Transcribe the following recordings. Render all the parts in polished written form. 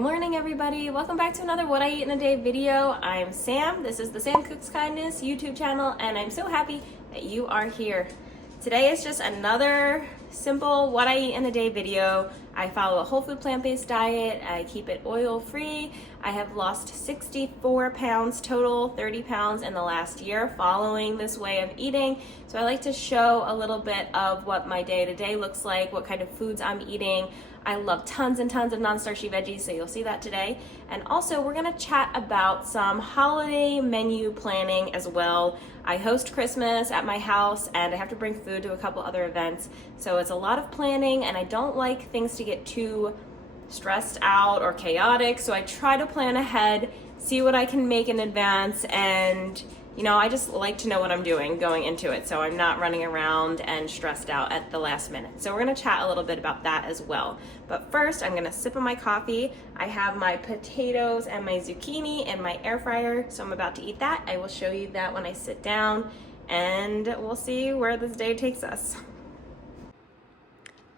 morning, everybody. Welcome back to another What I Eat in a Day video. I'm Sam. This is the Sam Cooks Kindness YouTube channel, and I'm so happy that you are here. Today is just another simple What I Eat in a Day video. I follow a whole food plant-based diet. I keep it oil-free. I have lost 64 pounds total, 30 pounds in the last year following this way of eating. So I like to show a little bit of what my day-to-day looks like, what kind of foods I'm eating. I love tons and tons of non-starchy veggies, so you'll see that today. And also, we're gonna chat about some holiday menu planning as well. I host Christmas at my house, and I have to bring food to a couple other events. So it's a lot of planning, and I don't like things to get too stressed out or chaotic. So I try to plan ahead, see what I can make in advance, and I just like to know what I'm doing going into it, so I'm not running around and stressed out at the last minute. So we're gonna chat a little bit about that as well. But first, I'm gonna sip on my coffee. I have my potatoes and my zucchini in my air fryer, so I'm about to eat that. I will show you that when I sit down, and we'll see where this day takes us.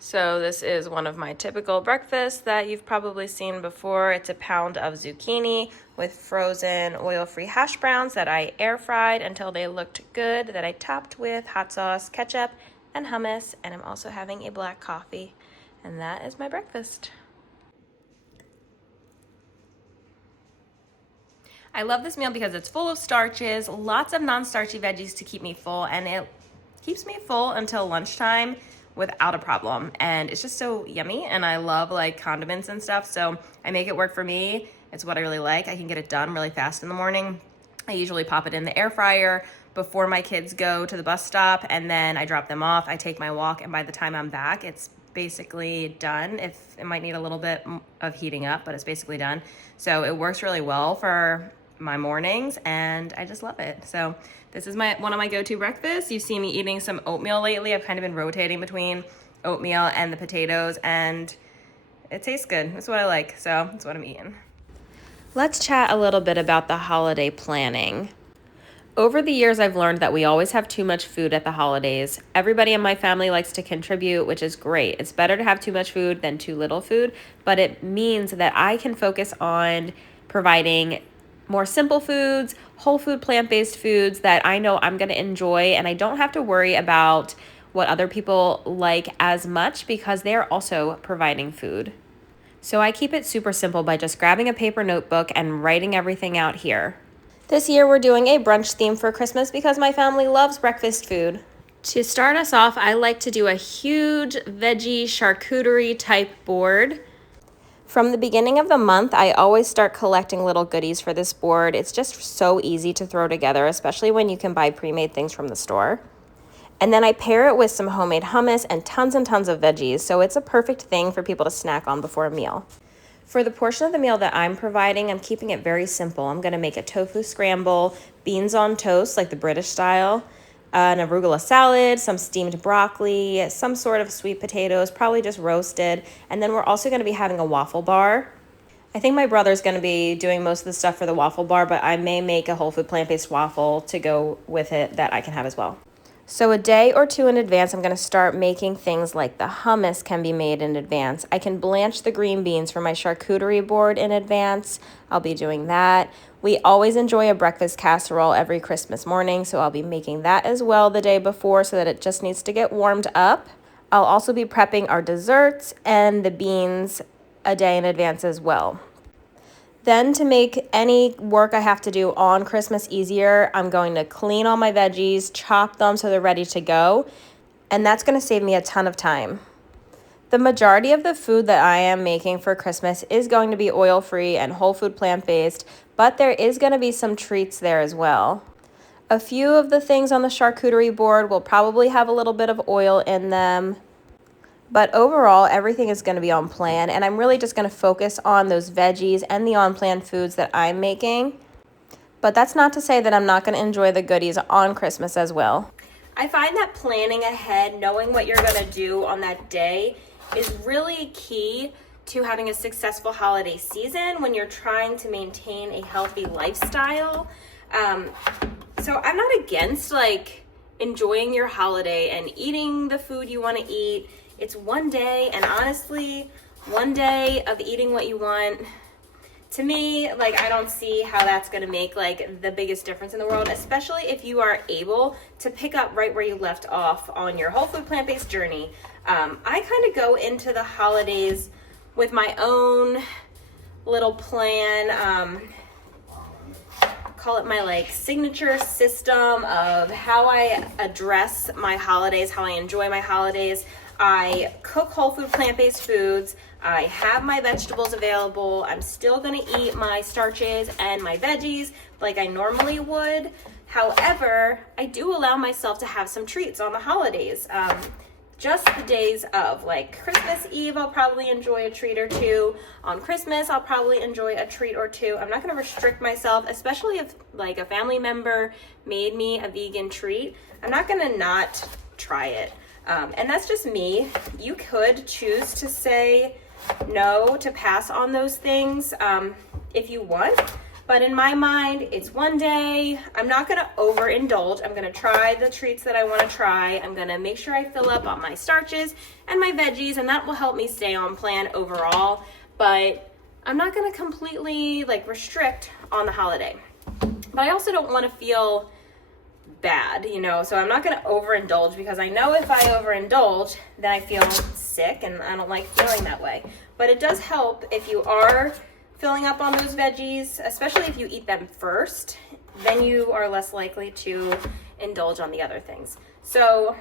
So this is one of my typical breakfasts that you've probably seen before. It's a pound of zucchini with frozen oil-free hash browns that I air fried until they looked good, that I topped with hot sauce, ketchup, and hummus. And I'm also having a black coffee. And that is my breakfast. I love this meal because it's full of starches, lots of non-starchy veggies to keep me full, and it keeps me full until lunchtime without a problem. And it's just so yummy, and I love condiments and stuff, so I make it work for me. It's what I really like. I can get it done really fast in the morning. I usually pop it in the air fryer before my kids go to the bus stop, and then I drop them off. I take my walk, and by the time I'm back, it's basically done. It might need a little bit of heating up, but it's basically done. So it works really well for my mornings, and I just love it. So this is one of my go-to breakfasts. You've seen me eating some oatmeal lately. I've kind of been rotating between oatmeal and the potatoes, and it tastes good. That's what I like, so that's what I'm eating. Let's chat a little bit about the holiday planning. Over the years, I've learned that we always have too much food at the holidays. Everybody in my family likes to contribute, which is great. It's better to have too much food than too little food, but it means that I can focus on providing more simple foods, whole food, plant-based foods that I know I'm gonna enjoy, and I don't have to worry about what other people like as much because they're also providing food. So I keep it super simple by just grabbing a paper notebook and writing everything out here. This year we're doing a brunch theme for Christmas because my family loves breakfast food. To start us off, I like to do a huge veggie charcuterie type board. From the beginning of the month, I always start collecting little goodies for this board. It's just so easy to throw together, especially when you can buy pre-made things from the store. And then I pair it with some homemade hummus and tons of veggies, so it's a perfect thing for people to snack on before a meal. For the portion of the meal that I'm providing, I'm keeping it very simple. I'm gonna make a tofu scramble, beans on toast, like the British style, an arugula salad, some steamed broccoli, some sort of sweet potatoes, probably just roasted. And then we're also gonna be having a waffle bar. I think my brother's gonna be doing most of the stuff for the waffle bar, but I may make a whole food plant-based waffle to go with it that I can have as well. So a day or two in advance, I'm gonna start making things like the hummus can be made in advance. I can blanch the green beans for my charcuterie board in advance. I'll be doing that. We always enjoy a breakfast casserole every Christmas morning, so I'll be making that as well the day before so that it just needs to get warmed up. I'll also be prepping our desserts and the beans a day in advance as well. Then to make any work I have to do on Christmas easier, I'm going to clean all my veggies, chop them so they're ready to go, and that's going to save me a ton of time. The majority of the food that I am making for Christmas is going to be oil-free and whole food plant-based, but there is going to be some treats there as well. A few of the things on the charcuterie board will probably have a little bit of oil in them, but overall, everything is going to be on plan, and I'm really just going to focus on those veggies and the on-plan foods that I'm making. But that's not to say that I'm not going to enjoy the goodies on Christmas as well. I find that planning ahead, knowing what you're going to do on that day, is really key to having a successful holiday season when you're trying to maintain a healthy lifestyle. So I'm not against enjoying your holiday and eating the food you want to eat. It's one day, and honestly, one day of eating what you want to me, like, I don't see how that's gonna make like the biggest difference in the world, especially if you are able to pick up right where you left off on your whole food plant-based journey. I kind of go into the holidays with my own little plan, call it my like signature system of how I address my holidays, how I enjoy my holidays. I cook whole food plant-based foods. I have my vegetables available. I'm still gonna eat my starches and my veggies like I normally would. However, I do allow myself to have some treats on the holidays. Just the days of, like Christmas Eve, I'll probably enjoy a treat or two. On Christmas, I'll probably enjoy a treat or two. I'm not gonna restrict myself, especially if like a family member made me a vegan treat. I'm not gonna not try it. And that's just me. You could choose to say no, to pass on those things if you want. But in my mind, it's one day. I'm not gonna overindulge. I'm gonna try the treats that I wanna try. I'm gonna make sure I fill up on my starches and my veggies, and that will help me stay on plan overall. But I'm not gonna completely like restrict on the holiday. But I also don't wanna feel bad, you know, so I'm not gonna overindulge, because I know if I overindulge, then I feel sick, and I don't like feeling that way. But it does help if you are filling up on those veggies, especially if you eat them first, then you are less likely to indulge on the other things. So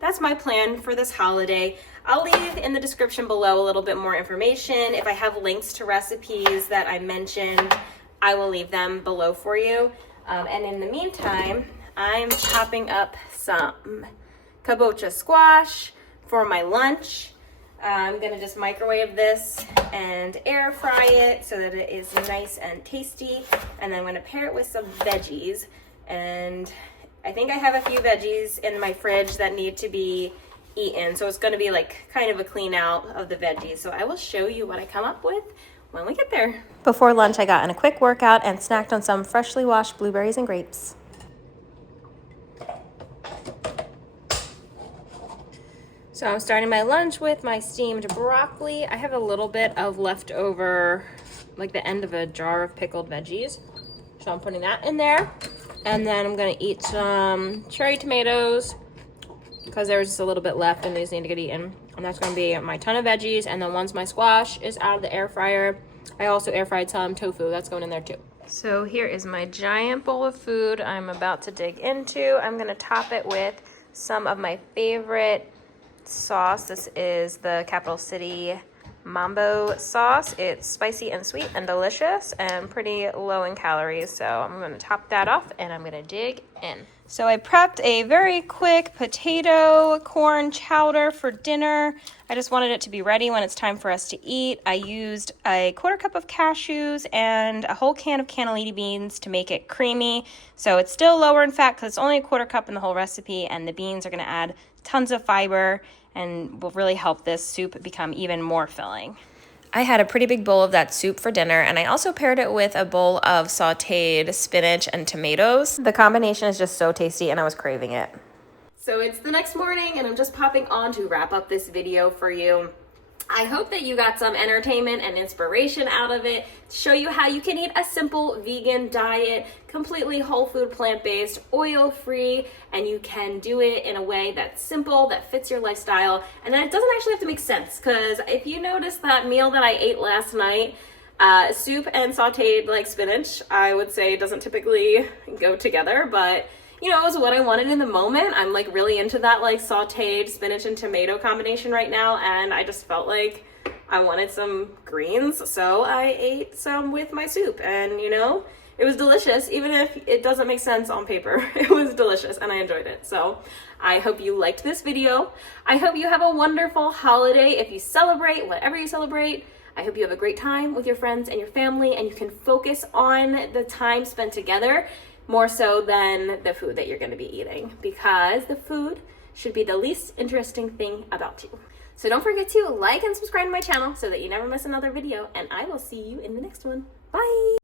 that's my plan for this holiday. I'll leave in the description below a little bit more information. If I have links to recipes that I mentioned, I will leave them below for you. And in the meantime, I'm chopping up some kabocha squash for my lunch. I'm gonna just microwave this and air fry it so that it is nice and tasty. And then I'm gonna pair it with some veggies. And I think I have a few veggies in my fridge that need to be eaten. So it's gonna be like kind of a clean out of the veggies. So I will show you what I come up with when we get there. Before lunch, I got in a quick workout and snacked on some freshly washed blueberries and grapes. So I'm starting my lunch with my steamed broccoli. I have a little bit of leftover, like the end of a jar of pickled veggies. So I'm putting that in there. And then I'm gonna eat some cherry tomatoes, because there was just a little bit left and these need to get eaten. And that's gonna be my ton of veggies. And then once my squash is out of the air fryer, I also air fried some tofu. That's going in there too. So here is my giant bowl of food I'm about to dig into. I'm gonna top it with some of my favorite sauce. This is the Capital City Mambo sauce. It's spicy and sweet and delicious and pretty low in calories. So I'm going to top that off and I'm going to dig in. So I prepped a very quick potato corn chowder for dinner. I just wanted it to be ready when it's time for us to eat. I used a 1/4 cup of cashews and a whole can of cannellini beans to make it creamy. So it's still lower in fat because it's only a 1/4 cup in the whole recipe, and the beans are going to add tons of fiber and will really help this soup become even more filling. I had a pretty big bowl of that soup for dinner, and I also paired it with a bowl of sauteed spinach and tomatoes. The combination is just so tasty, and I was craving it. So it's the next morning, and I'm just popping on to wrap up this video for you. I hope that you got some entertainment and inspiration out of it to show you how you can eat a simple vegan diet, completely whole food, plant-based, oil-free, and you can do it in a way that's simple, that fits your lifestyle, and that it doesn't actually have to make sense. Because if you notice that meal that I ate last night, soup and sauteed like spinach, I would say doesn't typically go together, but you know, it was what I wanted in the moment. I'm like really into that like sauteed spinach and tomato combination right now, and I just felt like I wanted some greens, so I ate some with my soup, and you know, it was delicious. Even if it doesn't make sense on paper, it was delicious and I enjoyed it. So I hope you liked this video. I hope you have a wonderful holiday. If you celebrate, whatever you celebrate, I hope you have a great time with your friends and your family, and you can focus on the time spent together more so than the food that you're going to be eating, because the food should be the least interesting thing about you. So don't forget to like and subscribe to my channel so that you never miss another video, and I will see you in the next one. Bye!